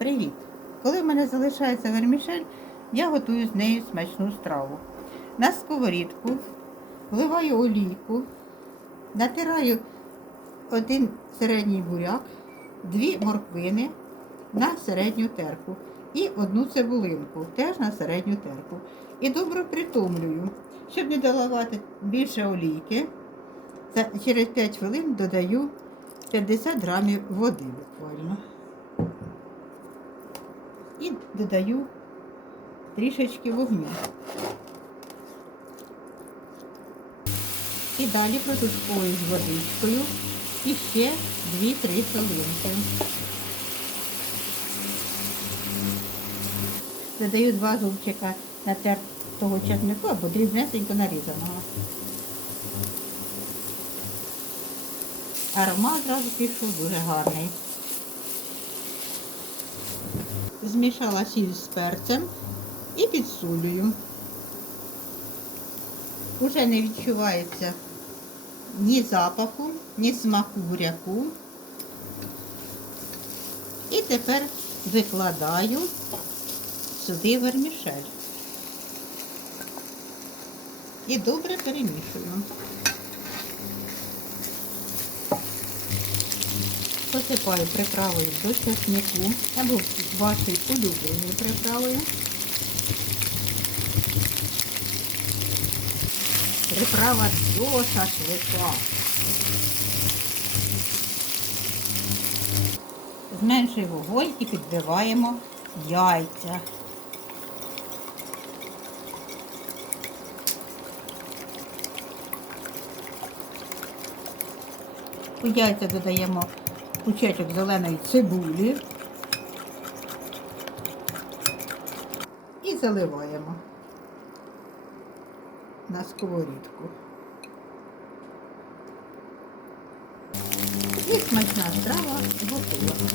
Привіт! Коли в мене залишається вермішель, я готую з нею смачну страву. На сковорідку вливаю олійку, натираю один середній буряк, дві морквини на середню терку і одну цибулинку теж на середню терку. І добре притомлюю. Щоб не доливати більше олійки, через 5 хвилин додаю 50 грамів води буквально. І додаю трішечки вогню. І далі протушковую з водичкою і ще 2-3 хвилинки. Додаю два зубчика натертого чеснику або дрібнесенько нарізаного. Аромат зразу пішов дуже гарний. Змішала сіль з перцем і підсолюю. Уже не відчувається ні запаху, ні смаку буряку. І тепер викладаю сюди вермішель. І добре перемішую. Посипаю приправою до чеснику або вашою улюбленою приправою. Приправа до шашлика. Зменшуй вогонь і підбиваємо яйця. У яйця додаємо кучечок зеленої цибулі і заливаємо на сковорідку. І смачна страва готова.